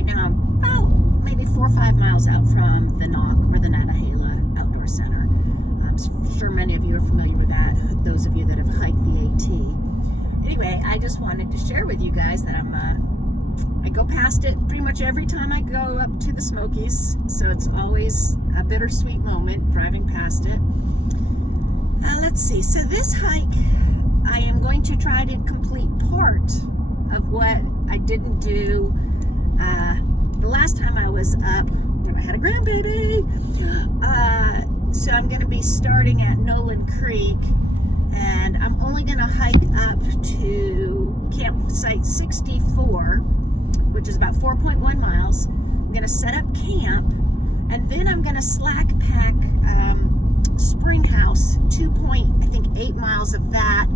right now I'm about maybe 4 or 5 miles out from the Knock, or the Nantahala Outdoor Center. I'm sure many of you are familiar with that, those of you that have hiked the AT. Anyway, I just wanted to share with you guys that I go past it pretty much every time I go up to the Smokies, so it's always a bittersweet moment driving past it. Let's see, so this hike, I am going to try to complete part of what I didn't do the last time I was up when I had a grandbaby. So I'm going to be starting at Noland Creek, and I'm only going to hike up to campsite 64, which is about 4.1 miles. I'm going to set up camp, and then I'm going to slack pack Springhouse, 2.8 miles of that,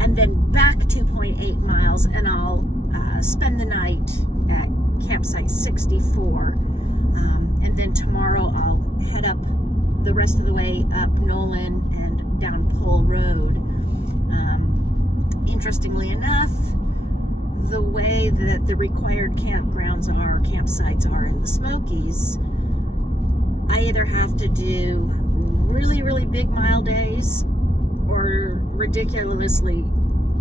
and then back 2.8 miles, and I'll spend the night at campsite 64. And then tomorrow I'll head up the rest of the way up Noland and down Pole Road. Interestingly enough, the way that the required campsites are in the Smokies, I either have to do really, really big mile days or ridiculously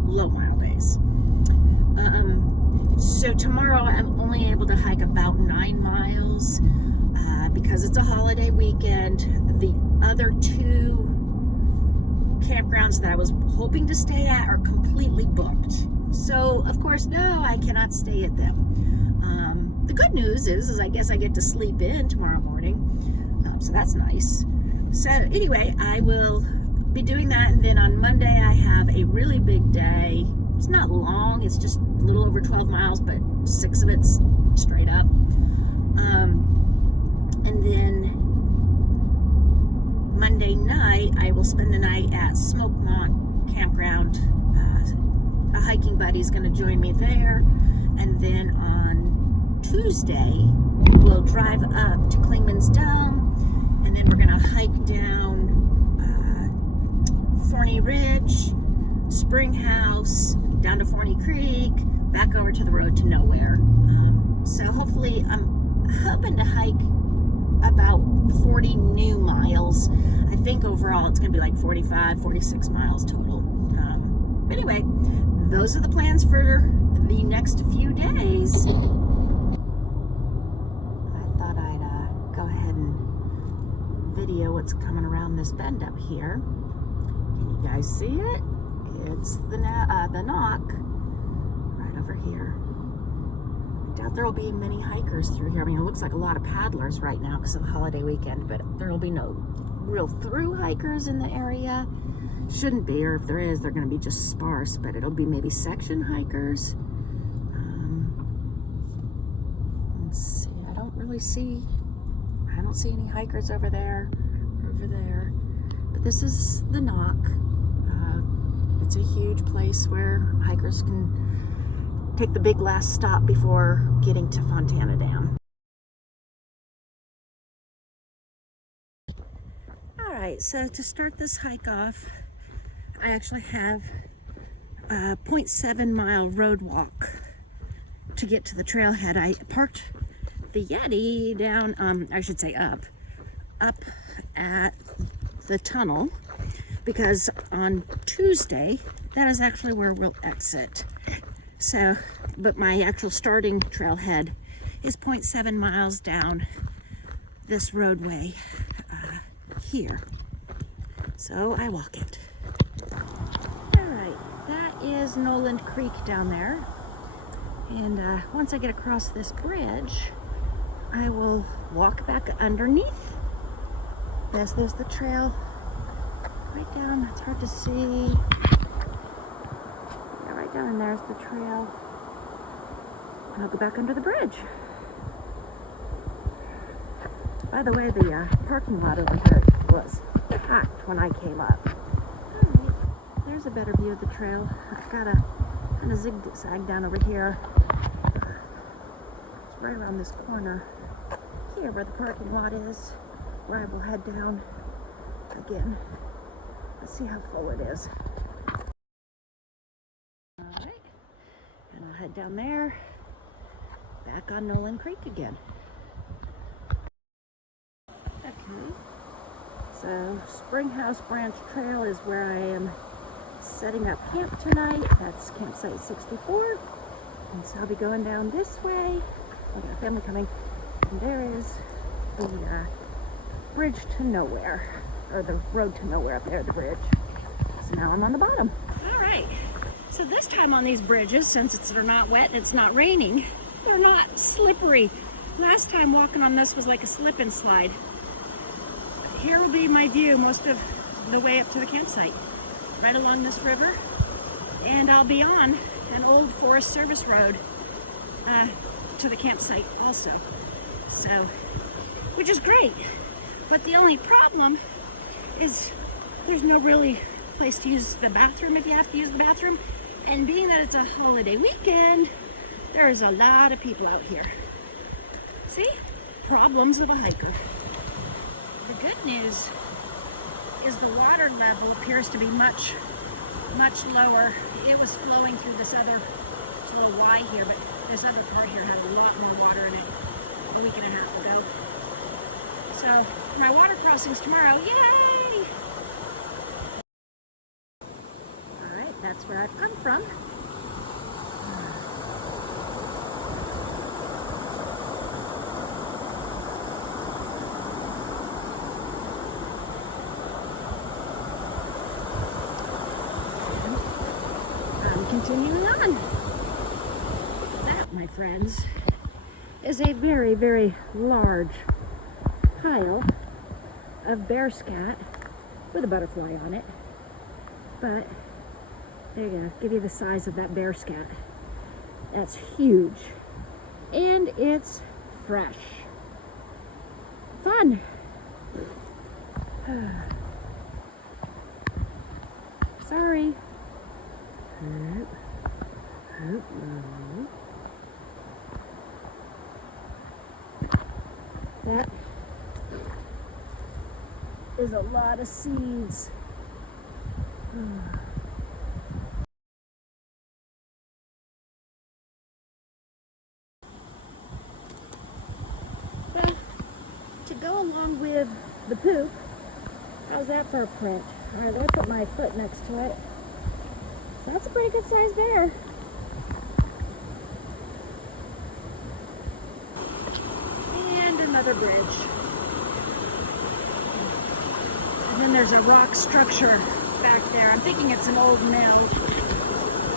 low mile days. So tomorrow I'm only able to hike about 9 miles because it's a holiday weekend. The other 2 campgrounds that I was hoping to stay at are completely booked. So of course, no, I cannot stay at them. The good news is I guess I get to sleep in tomorrow morning. So that's nice. So anyway, I will be doing that, and then on Monday I have a really big day. It's not long, it's just a little over 12 miles, but 6 of it's straight up. And then Monday night I will spend the night at Smokemont Campground. A hiking buddy's going to join me there, and then on Tuesday we'll drive up to Clingman's Dome, and then we're going to hike down Forney Ridge, Springhouse, down to Forney Creek, back over to the road to nowhere. So hopefully I'm hoping to hike about 40 new miles. I think overall it's going to be like 45, 46 miles total. But anyway, those are the plans for the next few days. I thought I'd go ahead and video what's coming around this bend up here. Can you guys see it? It's the Knock right over here. I doubt there will be many hikers through here. I mean, it looks like a lot of paddlers right now because of the holiday weekend, but there will be no real through hikers in the area. Shouldn't be, or if there is, they're going to be just sparse, but it'll be maybe section hikers. Let's see, I don't see any hikers over there, but this is the Knock. It's a huge place where hikers can take the big last stop before getting to Fontana Dam. All right, so to start this hike off, I actually have a 0.7 mile road walk to get to the trailhead. I parked the Yeti down, I should say up at the tunnel, because on Tuesday, that is actually where we'll exit. So, but my actual starting trailhead is 0.7 miles down this roadway here. So I walk it. All right, that is Noland Creek down there. And once I get across this bridge, I will walk back underneath. There's the trail right down. It's hard to see. Yeah, right down in there's the trail. And I'll go back under the bridge. By the way, the parking lot over here was packed when I came up. All right, there's a better view of the trail. I've got a kind of zigzag down over here. It's right around this corner here where the parking lot is, where I will head down again. Let's see how full it is. All right, and I'll head down there back on Noland Creek again. Okay, so Springhouse Branch Trail is where I am setting up camp tonight. That's campsite 64. And so I'll be going down this way. I got a family coming. And there is the bridge to nowhere, or the road to nowhere up there, the bridge. So now I'm on the bottom. All right. So this time on these bridges, since they're not wet and it's not raining, they're not slippery. Last time walking on this was like a slip and slide. Here will be my view most of the way up to the campsite, right along this river. And I'll be on an old Forest Service road to the campsite also. So, which is great. But the only problem is there's no really place to use the bathroom if you have to use the bathroom. And being that it's a holiday weekend, there's a lot of people out here. See? Problems of a hiker. The good news is the water level appears to be much lower. It was flowing through this other, it's a little Y here, but this other part here had a lot more water in it a week and a half ago. So for my water crossings tomorrow, yay! All right, that's where I've come from. Continuing on. That, my friends, is a very, very large pile of bear scat with a butterfly on it. But there you go, give you the size of that bear scat. That's huge. And it's fresh. Fun. Sorry. That is a lot of seeds. Well, to go along with the poop, how's that for a print? All right, let me put my foot next to it. So that's a pretty good size bear. And another bridge. And then there's a rock structure back there. I'm thinking it's an old mill.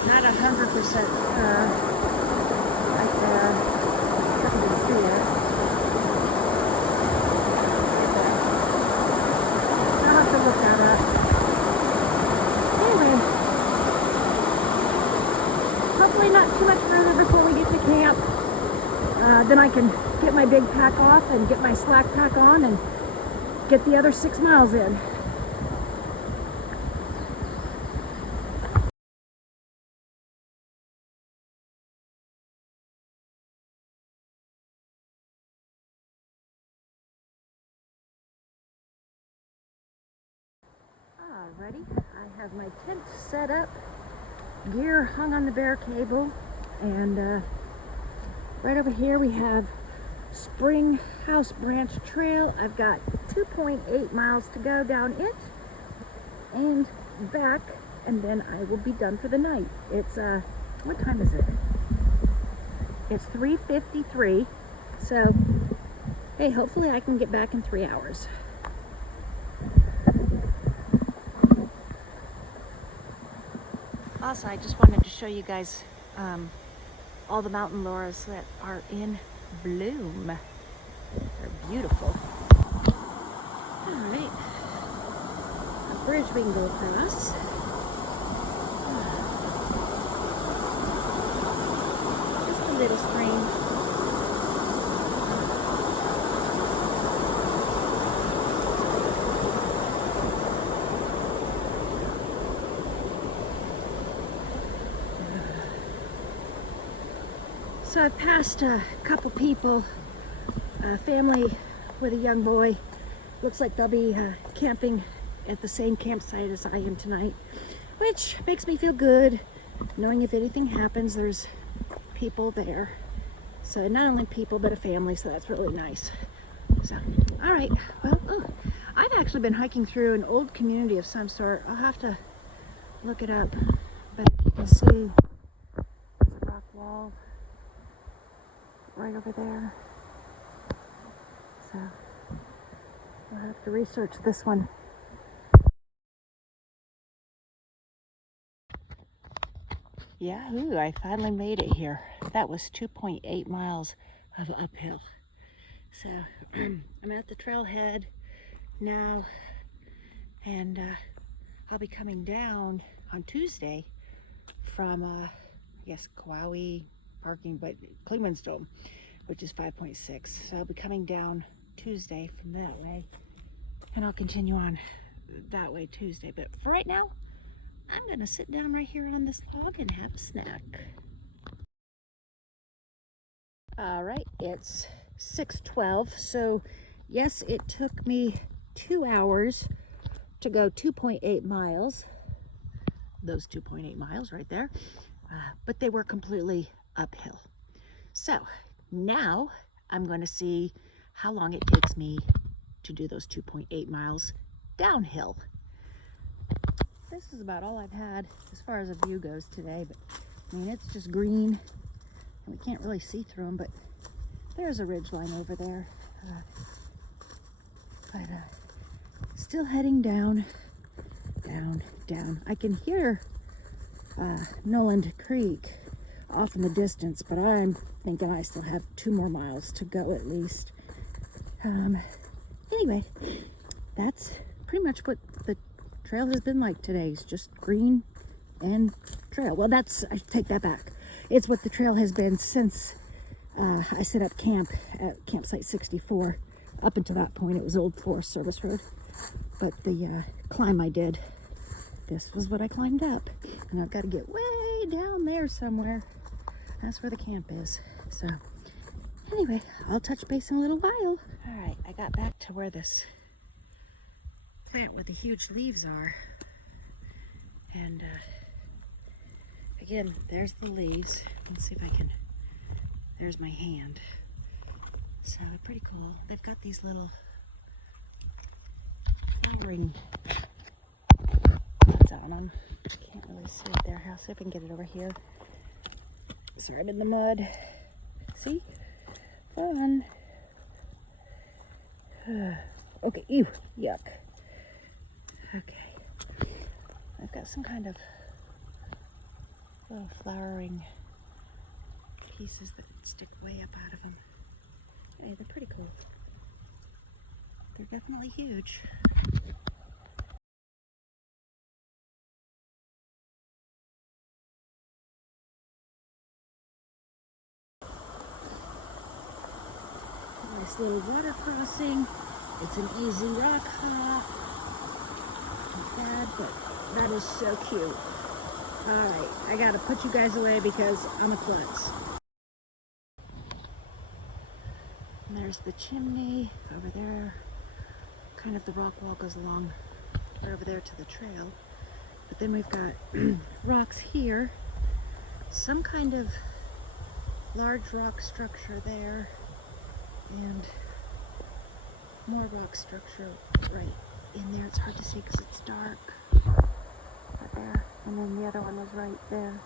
Not 100% right there. Something to see it. I'll have to look that up. Anyway. Hopefully not too much further before we get to camp. Then I can get my big pack off and get my slack pack on and get the other 6 miles in. Alrighty, I have my tent set up, gear hung on the bear cable, and right over here we have Springhouse Branch Trail. I've got 2.8 miles to go down it and back, and then I will be done for the night. It's what time is it? It's 3:53, so hey, hopefully I can get back in 3 hours. Also, I just wanted to show you guys all the mountain lauras that are in bloom. They're beautiful. All right, a bridge we can go across. Just a little stream. So I've passed a couple people, a family with a young boy. Looks like they'll be camping at the same campsite as I am tonight, which makes me feel good knowing if anything happens, there's people there. So not only people, but a family, so that's really nice. So, all right, well, I've actually been hiking through an old community of some sort. I'll have to look it up, but you can see there's a rock wall right over there. So I'll have to research this one. Yahoo, I finally made it here. That was 2.8 miles of uphill. So I'm at the trailhead now, and I'll be coming down on Tuesday from, I guess, Kauai parking, but Klingman's which is 5.6. So I'll be coming down Tuesday from that way, and I'll continue on that way Tuesday. But for right now, I'm gonna sit down right here on this log and have a snack. All right, it's 6:12. So yes, it took me 2 hours to go 2.8 miles. Those 2.8 miles right there. But they were completely uphill. So now I'm going to see how long it takes me to do those 2.8 miles downhill. This is about all I've had as far as a view goes today, but I mean, it's just green and we can't really see through them, but there's a ridgeline over there. Still heading down, down, down. I can hear Noland Creek off in the distance, but I'm thinking I still have 2 more miles to go at least. Anyway, that's pretty much what the trail has been like today. It's just green and trail. Well, I take that back. It's what the trail has been since I set up camp at campsite 64. Up until that point, it was Old Forest Service Road. But the climb I did, this was what I climbed up. And I've got to get way down there somewhere. That's where the camp is. So anyway, I'll touch base in a little while. All right, I got back to where this plant with the huge leaves are. And again, there's the leaves. Let's see if I can, there's my hand. So pretty cool. They've got these little flowering buds on them. Can't really see it there. I'll see if I can get it over here. Sorry, I'm in the mud. See? Fun. Okay, ew, yuck. Okay. I've got some kind of little flowering pieces that stick way up out of them. Hey, they're pretty cool. They're definitely huge. Nice little water crossing. It's an easy rock hop. Not bad, but that is so cute. Alright, I gotta put you guys away because I'm a klutz. And there's the chimney over there. Kind of the rock wall goes along right over there to the trail. But then we've got rocks here. Some kind of large rock structure there. And more rock structure right in there. It's hard to see because it's dark. Right there. And then the other one was right there.